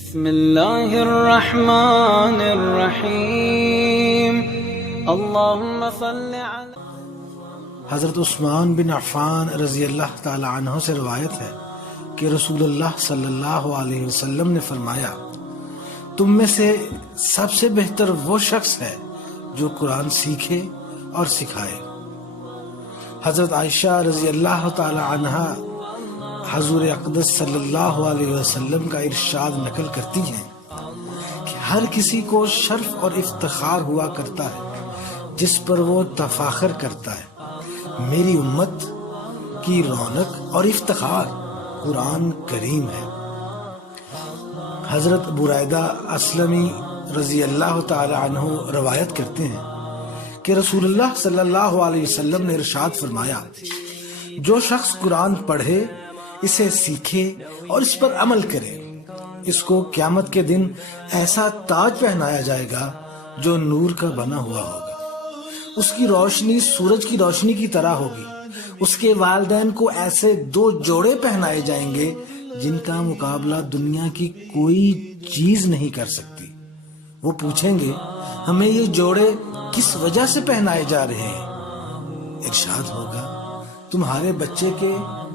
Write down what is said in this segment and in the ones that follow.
بسم اللہ الرحمن الرحیم اللہم صل علی حضرت عثمان بن عفان رضی اللہ تعالی عنہ سے روایت ہے کہ رسول اللہ صلی اللہ علیہ وسلم نے فرمایا، تم میں سے سب سے بہتر وہ شخص ہے جو قرآن سیکھے اور سکھائے۔ حضرت عائشہ رضی اللہ تعالی عنہ حضور اقدس صلی اللہ علیہ وسلم کا ارشاد نقل کرتی ہیں کہ ہر کسی کو شرف اور افتخار ہوا کرتا ہے جس پر وہ تفاخر کرتا ہے۔ میری امت کی رونق اور افتخار قرآن کریم ہے۔ حضرت برائدہ اسلمی رضی اللہ تعالی عنہ روایت کرتے ہیں کہ رسول اللہ صلی اللہ علیہ وسلم نے ارشاد فرمایا، جو شخص قرآن پڑھے، اسے سیکھے اور اس پر عمل کرے، اس کو قیامت کے دن ایسا تاج پہنایا جائے گا جو نور کا بنا ہوا ہوگا، اس کی روشنی سورج کی روشنی کی طرح ہوگی۔ اس کے والدین کو ایسے 2 جوڑے پہنائے جائیں گے جن کا مقابلہ دنیا کی کوئی چیز نہیں کر سکتی۔ وہ پوچھیں گے، ہمیں یہ جوڑے کس وجہ سے پہنائے جا رہے ہیں؟ ارشاد ہوگا، تمہارے بچے کے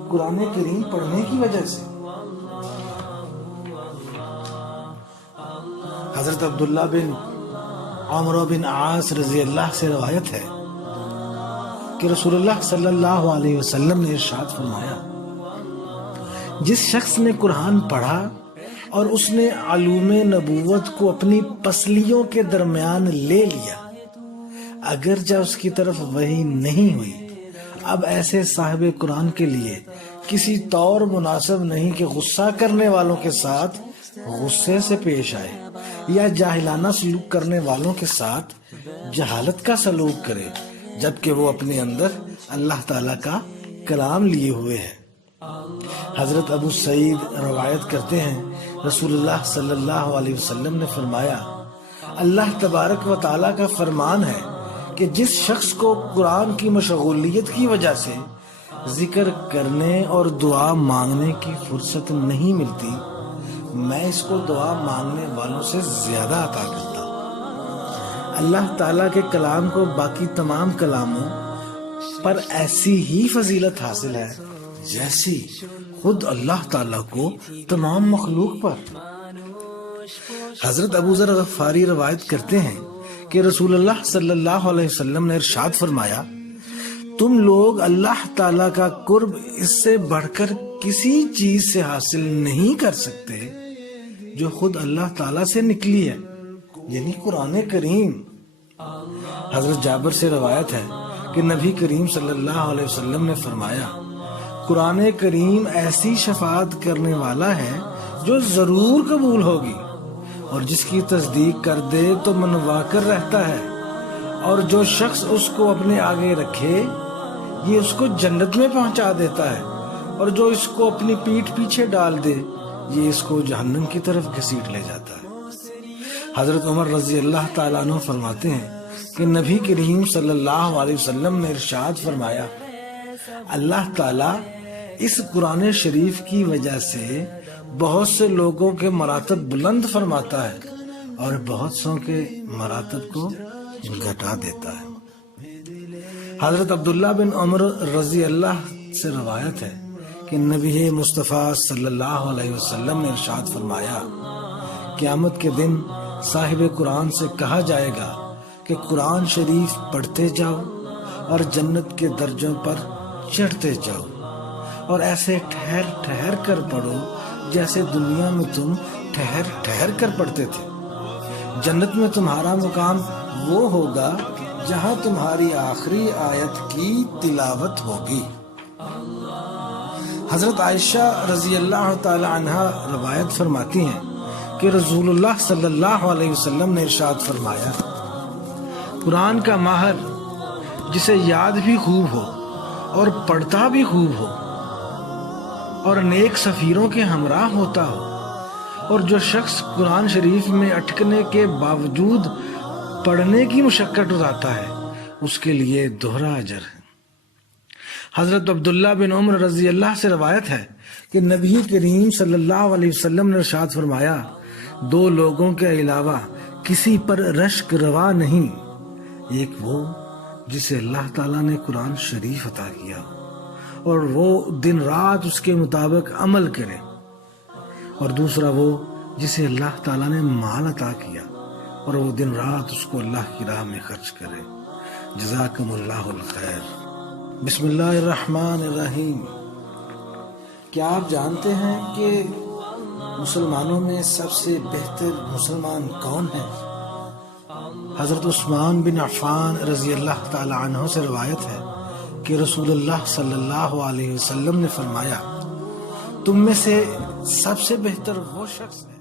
قرآن کریم پڑھنے کی وجہ سے۔ حضرت عبداللہ بن عمرو بن عاص رضی اللہ سے روایت ہے کہ رسول اللہ صلی اللہ علیہ وسلم نے ارشاد فرمایا، جس شخص نے قرآن پڑھا اور اس نے علوم نبوت کو اپنی پسلیوں کے درمیان لے لیا، اگرچہ اس کی طرف وحی نہیں ہوئی، اب ایسے صاحب قرآن کے لیے کسی طور مناسب نہیں کہ غصہ کرنے والوں کے ساتھ غصے سے پیش آئے یا جاہلانہ سلوک کرنے والوں کے ساتھ جہالت کا سلوک کرے، جبکہ وہ اپنے اندر اللہ تعالیٰ کا کلام لیے ہوئے ہے۔ حضرت ابو سعید روایت کرتے ہیں، رسول اللہ صلی اللہ علیہ وسلم نے فرمایا، اللہ تبارک و تعالیٰ کا فرمان ہے کہ جس شخص کو قرآن کی مشغولیت کی وجہ سے ذکر کرنے اور دعا مانگنے کی فرصت نہیں ملتی، میں اس کو دعا مانگنے والوں سے زیادہ عطا کرتا ہوں۔ اللہ تعالیٰ کے کلام کو باقی تمام کلاموں پر ایسی ہی فضیلت حاصل ہے جیسی خود اللہ تعالیٰ کو تمام مخلوق پر۔ حضرت ابو ذر غفاری روایت کرتے ہیں کہ رسول اللہ صلی اللہ علیہ وسلم نے ارشاد فرمایا، تم لوگ اللہ تعالیٰ کا قرب اس سے بڑھ کر کسی چیز سے حاصل نہیں کر سکتے جو خود اللہ تعالیٰ سے نکلی ہے، یعنی قرآن کریم۔ حضرت جابر سے روایت ہے کہ نبی کریم صلی اللہ علیہ وسلم نے فرمایا، قرآن کریم ایسی شفاعت کرنے والا ہے جو ضرور قبول ہوگی، اور جس کی تصدیق کر دے تو منوا کر رہتا ہے، اور جو شخص اس کو اپنے آگے رکھے یہ اس کو جنت میں پہنچا دیتا ہے، اور جو اس کو اپنی پیٹھ پیچھے ڈال دے یہ اس کو جہنم کی طرف گھسیٹ لے جاتا ہے۔ حضرت عمر رضی اللہ تعالیٰ عنہ فرماتے ہیں کہ نبی کریم صلی اللہ علیہ وسلم نے ارشاد فرمایا، اللہ تعالیٰ اس قرآن شریف کی وجہ سے بہت سے لوگوں کے مراتب بلند فرماتا ہے اور بہت سو کے مراتب کو گھٹا دیتا ہے۔ حضرت عبداللہ بن عمر رضی اللہ سے روایت ہے کہ نبی مصطفیٰ صلی اللہ علیہ وسلم نے ارشاد فرمایا، قیامت کے دن صاحب قرآن سے کہا جائے گا کہ قرآن شریف پڑھتے جاؤ اور جنت کے درجوں پر چڑھتے جاؤ، اور ایسے ٹھہر ٹھہر کر پڑھو جیسے دنیا میں تم ٹھہر ٹھہر کر پڑھتے تھے۔ جنت میں تمہارا مقام وہ ہوگا جہاں تمہاری آخری آیت کی تلاوت ہوگی۔ حضرت عائشہ رضی اللہ تعالی عنہ روایت فرماتی ہیں کہ رسول اللہ صلی اللہ علیہ وسلم نے ارشاد فرمایا، قرآن کا ماہر جسے یاد بھی خوب ہو اور پڑھتا بھی خوب ہو اور نیک سفیروں کے ہمراہ ہوتا ہو، اور جو شخص قرآن شریف میں اٹکنے کے باوجود پڑھنے کی مشقت اٹھاتا ہے اس کے لیے دوہرا اجر ہے۔ حضرت عبداللہ بن عمر رضی اللہ سے روایت ہے کہ نبی کریم صلی اللہ علیہ وسلم نے ارشاد فرمایا، دو لوگوں کے علاوہ کسی پر رشک روا نہیں، ایک وہ جسے اللہ تعالیٰ نے قرآن شریف عطا کیا اور وہ دن رات اس کے مطابق عمل کرے، اور دوسرا وہ جسے اللہ تعالیٰ نے مال عطا کیا اور وہ دن رات اس کو اللہ کی راہ میں خرچ کرے۔ جزاکم اللہ الخیر۔ بسم اللہ الرحمن الرحیم۔ کیا آپ جانتے ہیں کہ مسلمانوں میں سب سے بہتر مسلمان کون ہے؟ حضرت عثمان بن عفان رضی اللہ تعالی عنہ سے روایت ہے کہ رسول اللہ صلی اللہ علیہ وسلم نے فرمایا، تم میں سے سب سے بہتر وہ شخص ہے